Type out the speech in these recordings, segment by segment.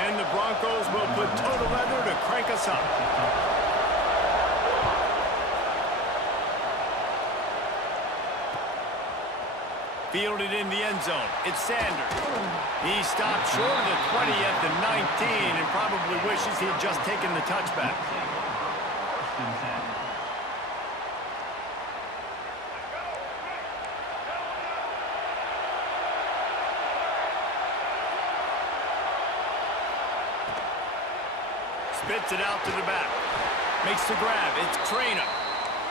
And the Broncos will put total leather to crank us up. Fielded in the end zone. It's Sanders. He stopped short of the 20 at the 19 and probably wishes he had just taken the touchback. Spits it out to the back. Makes the grab. It's Trainer.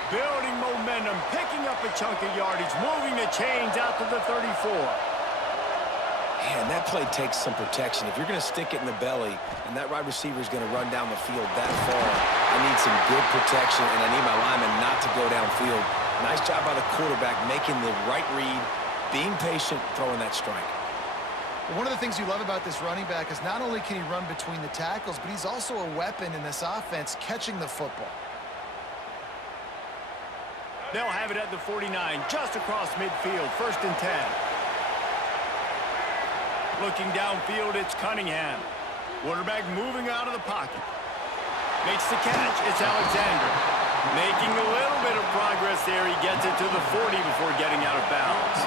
Building momentum, picking up a chunk of yardage, moving the chains out to the 34. Man, that play takes some protection. If you're going to stick it in the belly and that wide receiver is going to run down the field that far, I need some good protection, and I need my lineman not to go downfield. Nice job by the quarterback making the right read, being patient, throwing that strike. One of the things you love about this running back is not only can he run between the tackles, but he's also a weapon in this offense catching the football. They'll have it at the 49, just across midfield, 1st and 10. Looking downfield, it's Cunningham. Quarterback moving out of the pocket. Makes the catch. It's Alexander. Making a little bit of progress there. He gets it to the 40 before getting out of bounds.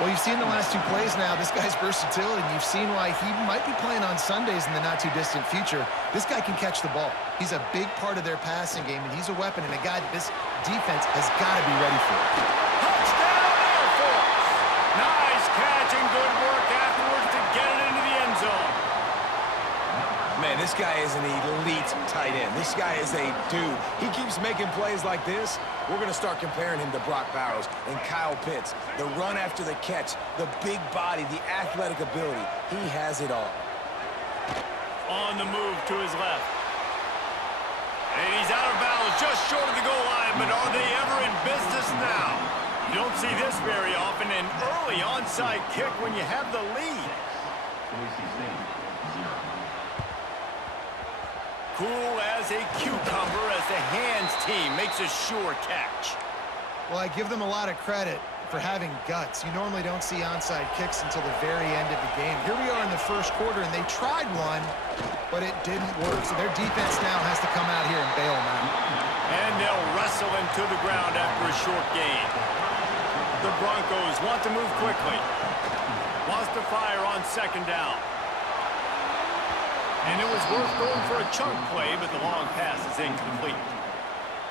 Well, you've seen the last 2 plays now. This guy's versatility, and you've seen why he might be playing on Sundays in the not-too-distant future. This guy can catch the ball. He's a big part of their passing game, and he's a weapon and a guy that this defense has got to be ready for. Touchdown, Air Force! Nice catch and good work afterwards to get it into the end zone. Man, this guy is an elite tight end. This guy is a dude. He keeps making plays like this. We're going to start comparing him to Brock Bowers and Kyle Pitts. The run after the catch, the big body, the athletic ability. He has it all. On the move to his left. And he's out of bounds, just short of the goal line, but are they ever in business now? You don't see this very often, an early onside kick when you have the lead. Cool as a cucumber as the hands team makes a sure catch. Well, I give them a lot of credit for having guts. You normally don't see onside kicks until the very end of the game. Here we are in the 1st quarter, and they tried one, but it didn't work. So their defense now has to come out here and bail them out. And they'll wrestle him to the ground after a short gain. The Broncos want to move quickly. Wants to fire on 2nd down. And it was worth going for a chunk play, but the long pass is incomplete.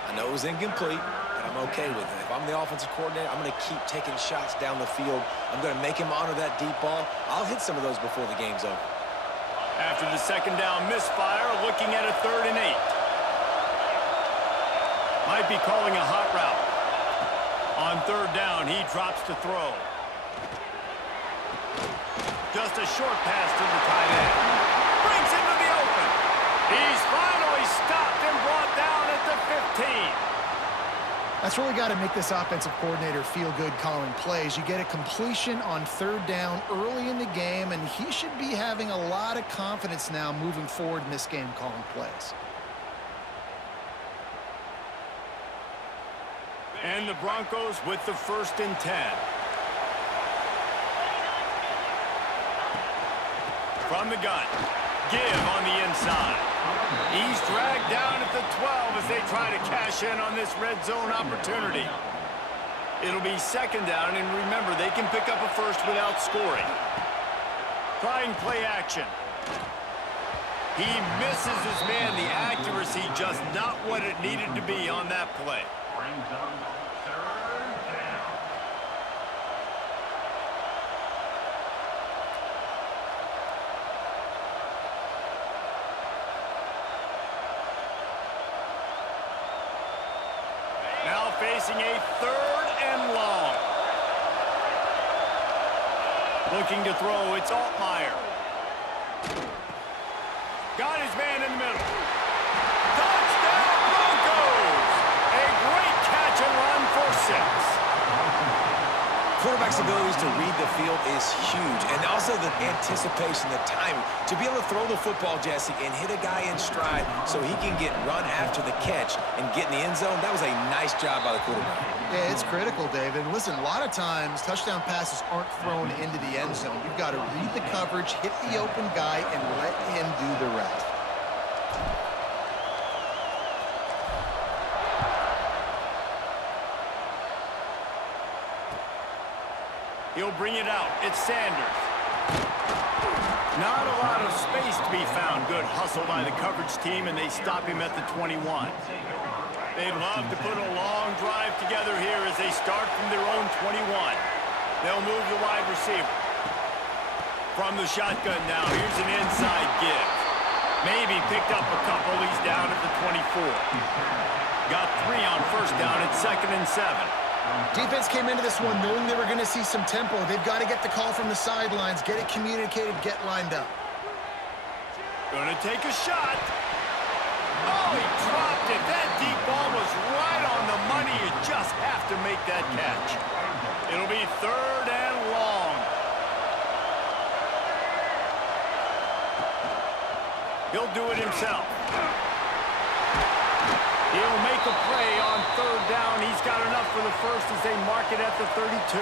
I know it was incomplete, but I'm okay with it. If I'm the offensive coordinator, I'm going to keep taking shots down the field. I'm going to make him honor that deep ball. I'll hit some of those before the game's over. After the 2nd down misfire, looking at a 3rd and 8. Might be calling a hot route. On 3rd down, he drops to throw. Just a short pass to the tight end. Brings him to the open. He's finally stopped and brought down at the 15. That's really got to make this offensive coordinator feel good calling plays. You get a completion on 3rd down early in the game, and he should be having a lot of confidence now moving forward in this game calling plays. And the Broncos with the 1st and 10. From the gun. Give on the inside. He's dragged down at the 12 as they try to cash in on this red zone opportunity. It'll be 2nd down, and remember, they can pick up a 1st without scoring. Trying play action. He misses his man. The accuracy just not what it needed to be on that play. Now facing a 3rd and long. Looking to throw, it's Altmaier. Got his man in the middle. Touchdown Broncos! A great catch and run for 6. Quarterback's abilities to read the field is huge, and also the anticipation, the timing. To be able to throw the football, Jesse, and hit a guy in stride so he can get run after the catch and get in the end zone, that was a nice job by the quarterback. Yeah, it's critical, David. Listen, a lot of times touchdown passes aren't thrown into the end zone. You've got to read the coverage, hit the open guy, and let him do the rest. He'll bring it out. It's Sanders. Not a lot of space to be found. Good hustle by the coverage team, and they stop him at the 21. They'd love to put a long drive together here as they start from their own 21. They'll move the wide receiver. From the shotgun now, here's an inside give. Maybe picked up a couple. He's down at the 24. Got 3 on first down at 2nd and 7. Defense came into this one knowing they were going to see some tempo. They've got to get the call from the sidelines, get it communicated, get lined up. Gonna take a shot. Oh, he dropped it. That deep ball was right on the money. You just have to make that catch. It'll be 3rd and long. He'll do it himself. He'll make a play on 3rd down. He's got enough for the first as they mark it at the 32.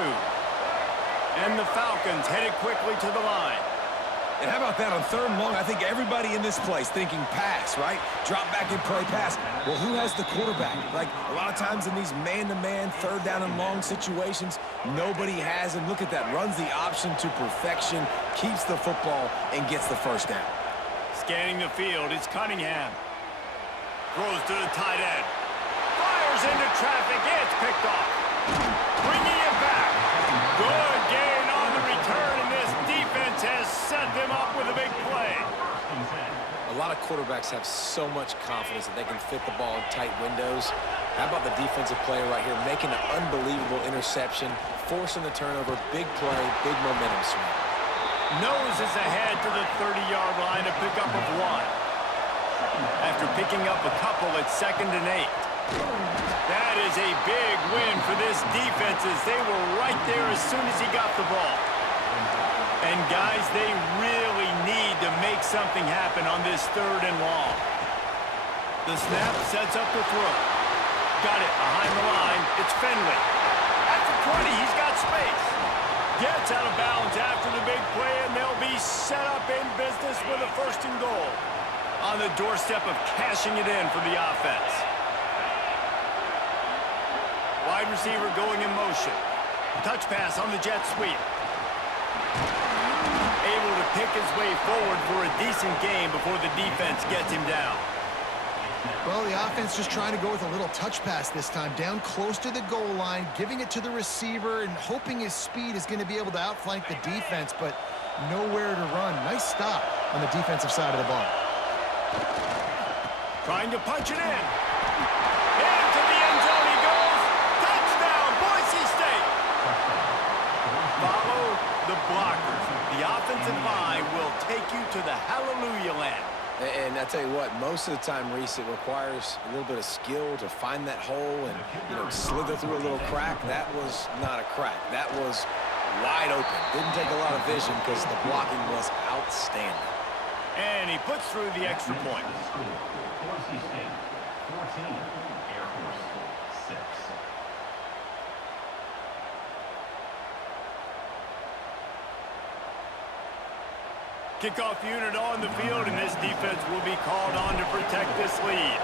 And the Falcons headed quickly to the line. And how about that on 3rd and long? I think everybody in this place thinking pass, right? Drop back and play pass. Well, who has the quarterback? Like, a lot of times in these man-to-man, 3rd down and long situations, nobody has him. Look at that. Runs the option to perfection, keeps the football, and gets the first down. Scanning the field, it's Cunningham. Throws to the tight end. Fires into traffic. It's picked off. Bringing it back. Good gain on the return, and this defense has set them up with a big play. A lot of quarterbacks have so much confidence that they can fit the ball in tight windows. How about the defensive player right here making an unbelievable interception, forcing the turnover, big play, big momentum swing. Noses ahead to the 30-yard line, a pickup of 1. After picking up a couple at 2nd and 8. That is a big win for this defense as they were right there as soon as he got the ball. And guys, they really need to make something happen on this 3rd and long. The snap sets up the throw. Got it behind the line. It's Finley. At the 20, he's got space. Gets out of bounds after the big play, and they'll be set up in business with a 1st and goal. On the doorstep of cashing it in for the offense. Wide receiver going in motion. Touch pass on the jet sweep. Able to pick his way forward for a decent game before the defense gets him down. Well, the offense just trying to go with a little touch pass this time. Down close to the goal line, giving it to the receiver and hoping his speed is going to be able to outflank the defense, but nowhere to run. Nice stop on the defensive side of the ball. Trying to punch it in. Into the end zone he goes. Touchdown, Boise State. Follow the blockers. The offensive line will take you to the hallelujah land. And I tell you what, most of the time, Reese, it requires a little bit of skill to find that hole and, slither through a little crack. That was not a crack. That was wide open. Didn't take a lot of vision because the blocking was outstanding. And he puts through the extra point. Kickoff unit on the field, and this defense will be called on to protect this lead.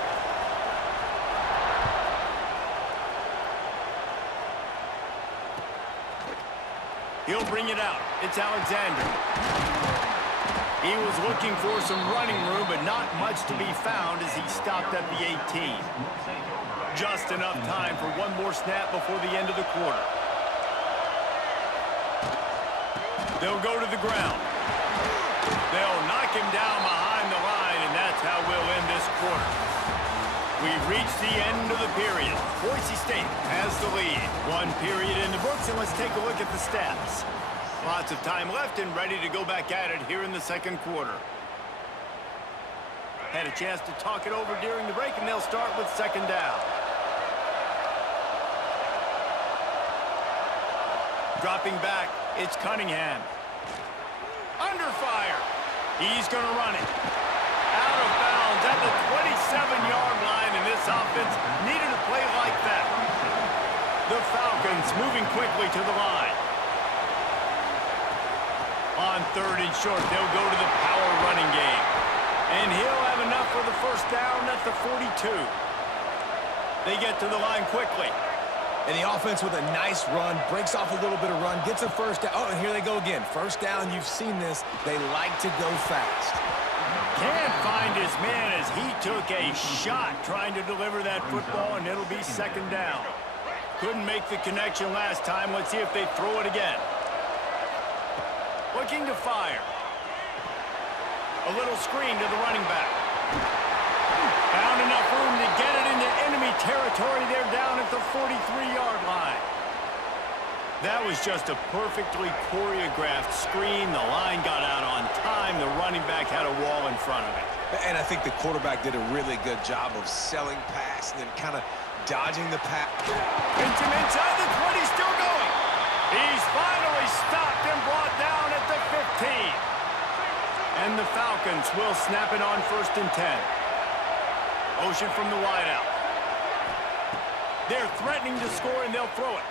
He'll bring it out. It's Alexander. He was looking for some running room, but not much to be found as he stopped at the 18. Just enough time for one more snap before the end of the quarter. They'll go to the ground. They'll knock him down behind the line, and that's how we'll end this quarter. We've reached the end of the period. Boise State has the lead. 1 period in the books, and let's take a look at the stats. Lots of time left and ready to go back at it here in the 2nd quarter. Had a chance to talk it over during the break, and they'll start with 2nd down. Dropping back, it's Cunningham. Under fire. He's going to run it. Out of bounds at the 27-yard line, and this offense needed a play like that. The Falcons moving quickly to the line. On 3rd and short, they'll go to the power running game. And he'll have enough for the first down at the 42. They get to the line quickly. And the offense with a nice run, breaks off a little bit of run, gets a first down. Oh, and here they go again. First down, you've seen this. They like to go fast. Can't find his man as he took a shot trying to deliver that football, and it'll be 2nd down. Couldn't make the connection last time. Let's see if they throw it again. Looking to fire. A little screen to the running back. Found enough room to get it into enemy territory. They're down at the 43-yard line. That was just a perfectly choreographed screen. The line got out on time. The running back had a wall in front of it. And I think the quarterback did a really good job of selling pass and then kind of dodging the pass. Hits him inside the 20, still going. He's finally stopped and brought down at the 15. And the Falcons will snap it on 1st and 10. Motion from the wideout. They're threatening to score, and they'll throw it.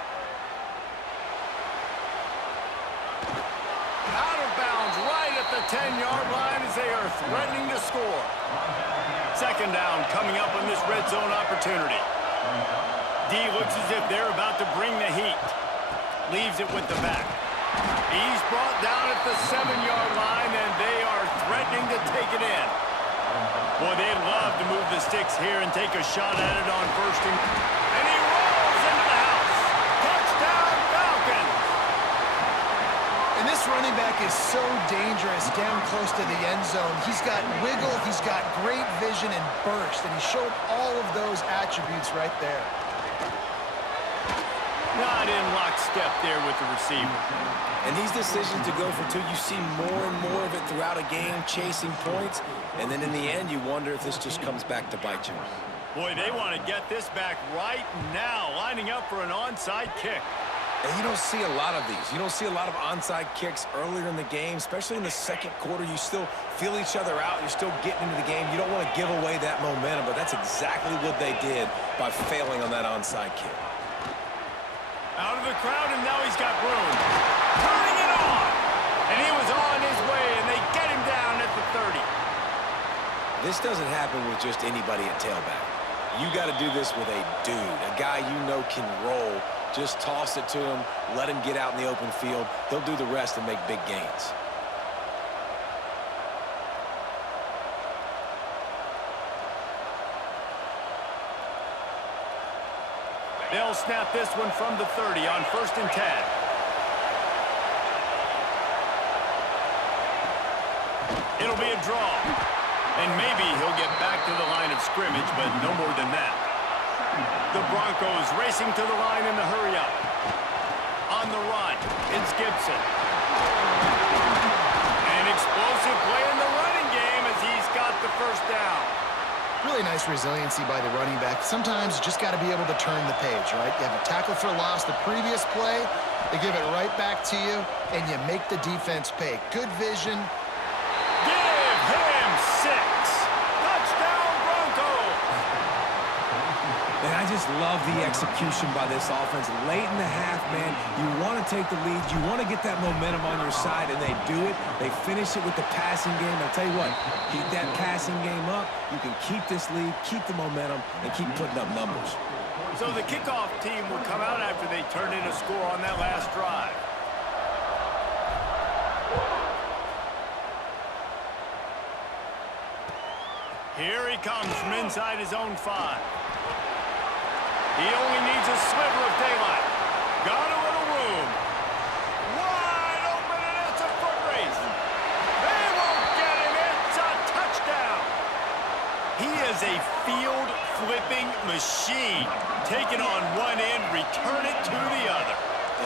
Out of bounds right at the 10-yard line as they are threatening to score. 2nd down coming up on this red zone opportunity. D looks as if they're about to bring the heat. Leaves it with the back. He's brought down at the 7-yard line, and they are threatening to take it in. Boy, they'd love to move the sticks here and take a shot at it on 1st and he rolls into the house. Touchdown, Falcons! And this running back is so dangerous down close to the end zone. He's got wiggle, he's got great vision and burst, and he showed all of those attributes right there. Not in lockstep there with the receiver. And these decisions to go for 2, you see more and more of it throughout a game, chasing points. And then in the end, you wonder if this just comes back to bite you. Boy, they want to get this back right now, lining up for an onside kick. And you don't see a lot of these. You don't see a lot of onside kicks earlier in the game, especially in the 2nd quarter. You still feel each other out. You're still getting into the game. You don't want to give away that momentum, but that's exactly what they did by failing on that onside kick. Out of the crowd, and now he's got room. Turning it on! And he was on his way, and they get him down at the 30. This doesn't happen with just anybody at tailback. You got to do this with a dude, a guy you know can roll. Just toss it to him, let him get out in the open field. He'll do the rest and make big gains. They'll snap this one from the 30 on 1st and 10. It'll be a draw. And maybe he'll get back to the line of scrimmage, but no more than that. The Broncos racing to the line in the hurry-up. On the run, it's Gibson. An explosive play in the running game as he's got the first down. Really nice resiliency by the running back. Sometimes you just got to be able to turn the page, right? You have a tackle for loss the previous play, they give it right back to you, and you make the defense pay. Good vision. Give him 6. Touchdown, Broncos! And I just love the execution by this offense. Late in the half, man, you want to take the lead. You want to get that momentum on your side, and they do it. They finish it with the passing game. I'll tell you what, keep that passing game up. You can keep this lead, keep the momentum, and keep putting up numbers. So the kickoff team will come out after they turn in a score on that last drive. Here he comes from inside his own 5. He only needs a sliver of daylight. Got a little room. Wide open, and it's a foot race. They won't get him. It's a touchdown. He is a field-flipping machine. Taking on one end, return it to the other.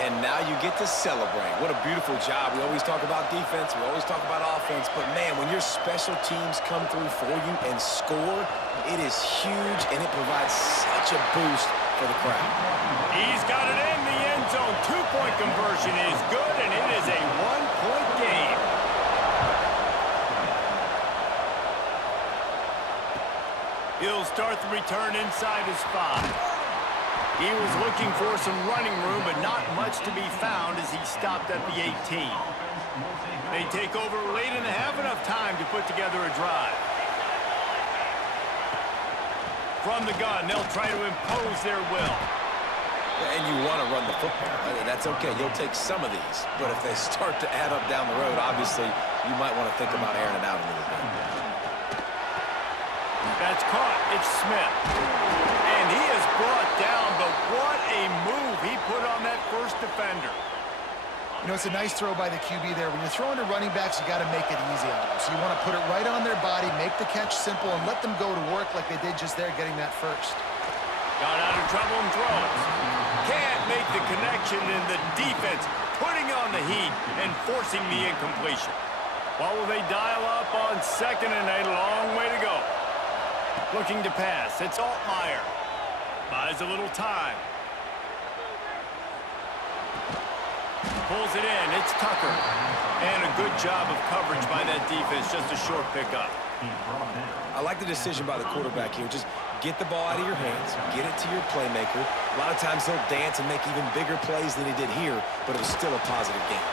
And now you get to celebrate. What a beautiful job. We always talk about defense. We always talk about offense. But, man, when your special teams come through for you and score, it is huge, and it provides such a boost for the crowd. He's got it in the end zone. 2-point conversion is good, and it is a 1-point game. He'll start the return inside his 5. He was looking for some running room, but not much to be found as he stopped at the 18. They take over late in the half, enough time to put together a drive. From the gun, they'll try to impose their will. And you want to run the football. That's okay. You'll take some of these. But if they start to add up down the road, obviously, you might want to think about airing it out a little bit. That's caught. It's Smith. And he is brought down, but what a move he put on that first defender. You know, it's a nice throw by the QB there. When you're throwing to running backs, you got to make it easy on them. So you want to put it right on their body, make the catch simple, and let them go to work like they did just there getting that first. Got out of trouble and throws. Can't make the connection, and the defense putting on the heat and forcing the incompletion. What will they dial up on second and a long way to go? Looking to pass. It's Altmaier. Buys a little time. Pulls it in. It's Tucker. And a good job of coverage by that defense. Just a short pickup. I like the decision by the quarterback here. Just get the ball out of your hands. Get it to your playmaker. A lot of times he'll dance and make even bigger plays than he did here, but it was still a positive game.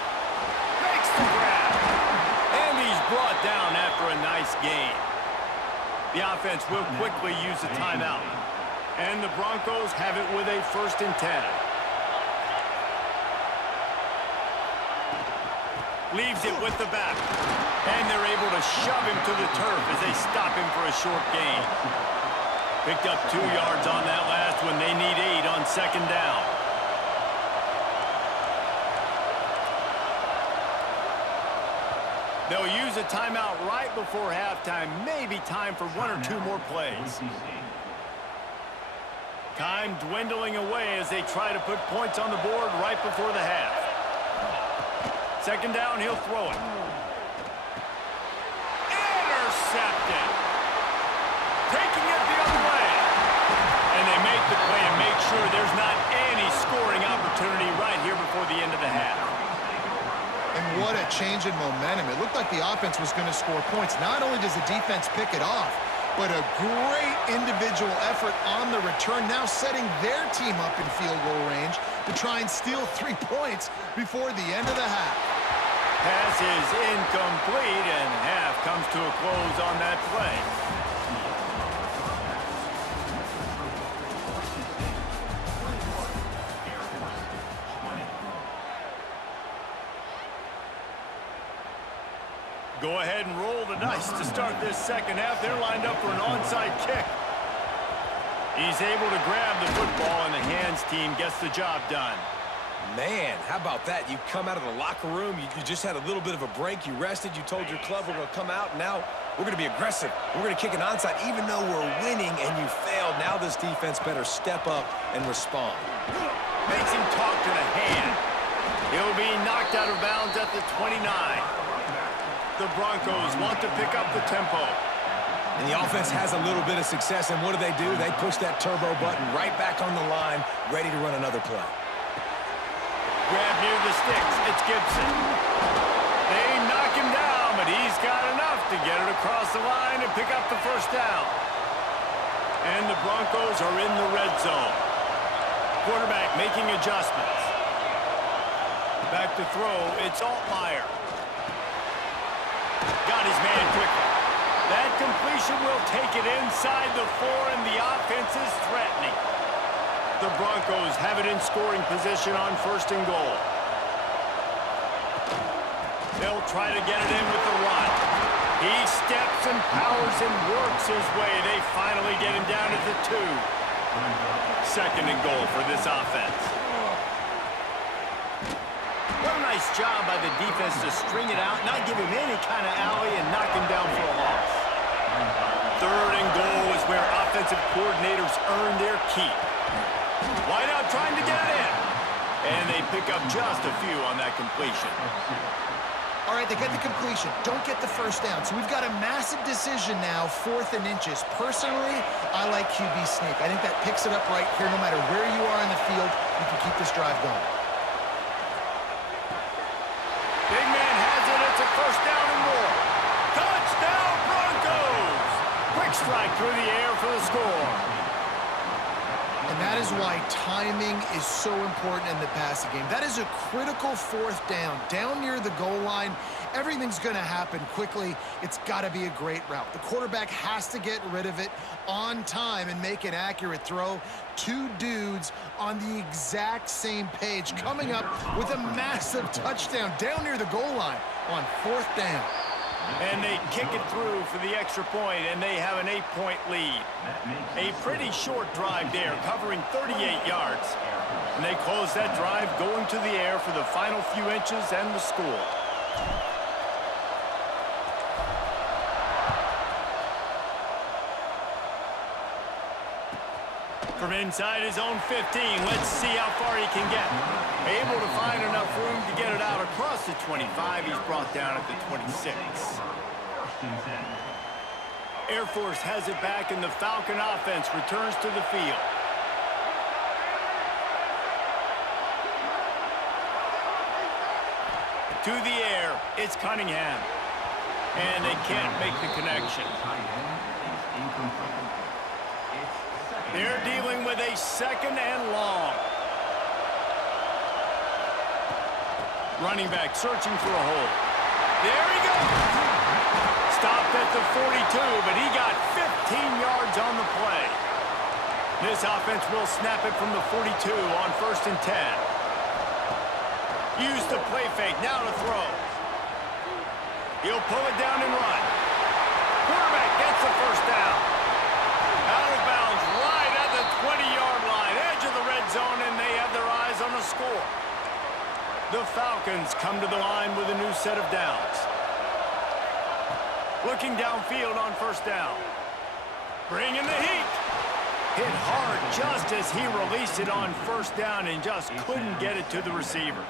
Makes the grab. And he's brought down after a nice gain. The offense will quickly use a timeout. And the Broncos have it with a 1st and 10. Leaves it with the back. And they're able to shove him to the turf as they stop him for a short gain. Picked up 2 yards on that last one. They need 8 on 2nd down. They'll use a timeout right before halftime. Maybe time for 1 or 2 more plays. Time dwindling away as they try to put points on the board right before the half. 2nd down, he'll throw it. Intercepted. Taking it the other way. And they make the play and make sure there's not any scoring opportunity right here before the end of the half. And what a change in momentum. It looked like the offense was going to score points. Not only does the defense pick it off, but a great individual effort on the return, now setting their team up in field goal range to try and steal 3 points before the end of the half. Pass is incomplete, and half comes to a close on that play. Go ahead and roll the dice to start this 2nd half. They're lined up for an onside kick. He's able to grab the football, and the hands team gets the job done. Man, how about that? You come out of the locker room, you just had a little bit of a break, you rested, you told your club we're going to come out, and now we're going to be aggressive. We're going to kick an onside, even though we're winning and you failed. Now this defense better step up and respond. Makes him talk to the hand. He'll be knocked out of bounds at the 29. The Broncos want to pick up the tempo. And the offense has a little bit of success, and what do? They push that turbo button right back on the line, ready to run another play. Grab near the sticks. It's Gibson. They knock him down, but he's got enough to get it across the line and pick up the 1st down. And the Broncos are in the red zone. Quarterback making adjustments. Back to throw. It's Altmaier. Got his man quickly. That completion will take it inside the 4, and the offense is threatening. The Broncos have it in scoring position on 1st and goal. They'll try to get it in with the run. He steps and powers and works his way. They finally get him down to the 2. 2nd and goal for this offense. What a nice job by the defense to string it out, not give him any kind of alley, and knock him down for a loss. 3rd and goal is where offensive coordinators earn their keep. Wide out trying to get it in. And they pick up just a few on that completion. All right, they get the completion. Don't get the 1st down. So we've got a massive decision now, 4th and inches. Personally, I like QB sneak. I think that picks it up right here. No matter where you are in the field, you can keep this drive going. Big man has it. It's a 1st down and more. Touchdown, Broncos! Quick strike through the air for the score. And And that is why timing is so important in the passing game. That is a critical fourth down. Down near the goal line, everything's going to happen quickly. It's got to be a great route. The quarterback has to get rid of it on time and make an accurate throw. Two dudes on the exact same page coming up with a massive touchdown down near the goal line on fourth down. And they kick it through for the extra point, and they have an 8-point lead. A pretty short drive there, covering 38 yards. And they close that drive going to the air for the final few inches and the score. From inside his own 15, let's see how far he can get. Able to find enough room to get it out across the 25. He's brought down at the 26. Air Force has it back, and the Falcon offense returns to the field. To the air, it's Cunningham. And they can't make the connection. They're dealing with a second and long. Running back searching for a hole. There he goes. Stopped at the 42, but he got 15 yards on the play. This offense will snap it from the 42 on 1st and 10. Use the play fake, now to throw. He'll pull it down and run. Quarterback gets the first down. Out of bounds, right at the 20-yard line, edge of the red zone, and they have their eyes on the score. The Falcons come to the line with a new set of downs. Looking downfield on 1st down. Bringing the heat. Hit hard just as he released it on 1st down and just couldn't get it to the receiver.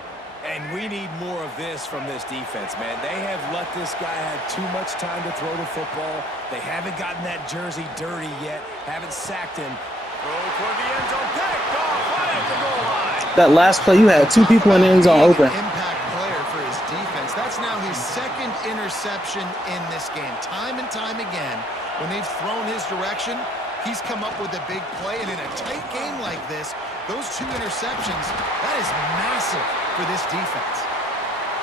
And we need more of this from this defense, man. They have let this guy have too much time to throw the football. They haven't gotten that jersey dirty yet. Haven't sacked him. Throw toward the end zone. Picked off right at the goal line. That last play, you had two people in the end zone open. Impact player for his defense. That's now his second interception in this game. Time and time again, when they've thrown his direction, he's come up with a big play. And in a tight game like this, those two interceptions, that is massive for this defense.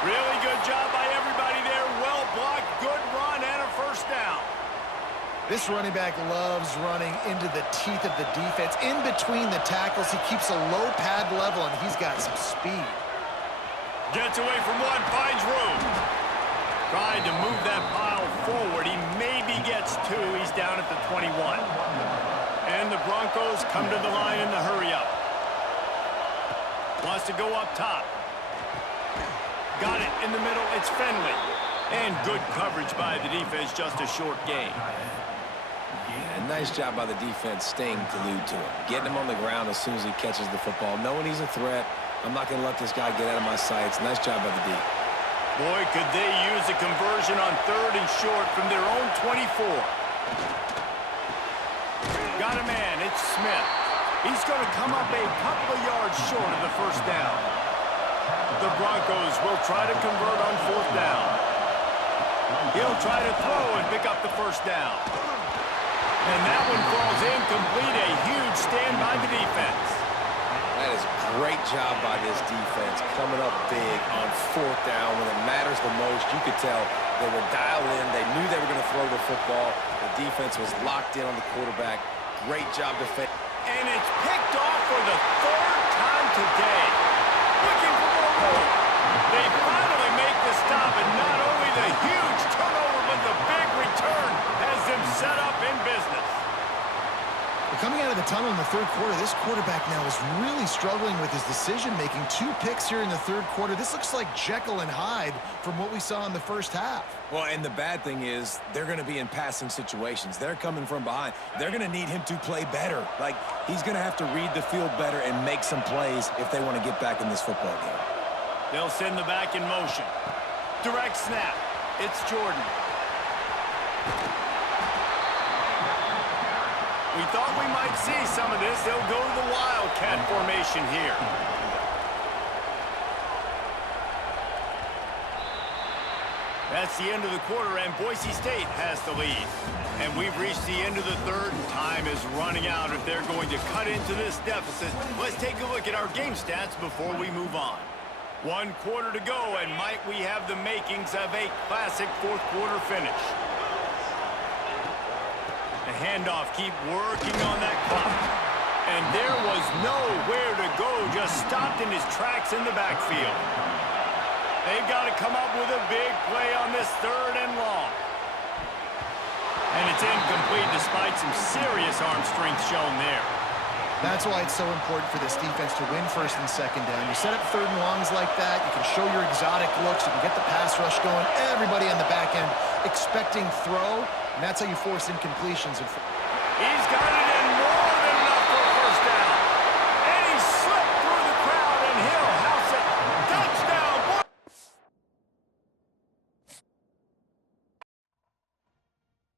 Really good job by everybody there. Well blocked, good run, and a 1st down. This running back loves running into the teeth of the defense. In between the tackles, he keeps a low pad level, and he's got some speed. Gets away from one, finds room. Tried to move that pile forward. He maybe gets two. He's down at the 21. And the Broncos come to the line in the hurry-up. Wants to go up top. Got it in the middle. It's Finley. And good coverage by the defense. Just a short gain. Yeah, nice job by the defense staying glued to him. Getting him on the ground as soon as he catches the football. Knowing he's a threat. I'm not going to let this guy get out of my sights. Nice job by the D. Boy, could they use a conversion on 3rd and short from their own 24. Got a man. It's Smith. He's going to come up a couple of yards short of the 1st down. The Broncos will try to convert on 4th down. He'll try to throw and pick up the 1st down. And that one falls incomplete. A huge stand by the defense. That is a great job by this defense, coming up big on 4th down when it matters the most. You could tell they were dialed in. They knew they were going to throw the football. The defense was locked in on the quarterback. Great job defending. And it's picked off for the 3rd time today. Looking for more room. They finally make the stop, and not only the huge turnover, but the big return has them set up in business. Well, coming out of the tunnel in the 3rd quarter, this quarterback now is really struggling with his decision-making. 2 picks here in the 3rd quarter. This looks like Jekyll and Hyde from what we saw in the 1st half. Well, and the bad thing is they're going to be in passing situations. They're coming from behind. They're going to need him to play better. Like, he's going to have to read the field better and make some plays if they want to get back in this football game. They'll send the back in motion. Direct snap. It's Jordan. We thought we might see some of this. They'll go to the Wildcat formation here. That's the end of the quarter, and Boise State has the lead. And we've reached the end of the third, and time is running out if they're going to cut into this deficit. Let's take a look at our game stats before we move on. 1 quarter to go, and might we have the makings of a classic fourth quarter finish. The handoff, keep working on that clock. And there was nowhere to go, just stopped in his tracks in the backfield. They've got to come up with a big play on this 3rd and long. And it's incomplete despite some serious arm strength shown there. That's why it's so important for this defense to win 1st and 2nd down. You set up 3rd and longs like that, you can show your exotic looks, you can get the pass rush going, everybody on the back end expecting throw, and that's how you force incompletions. He's got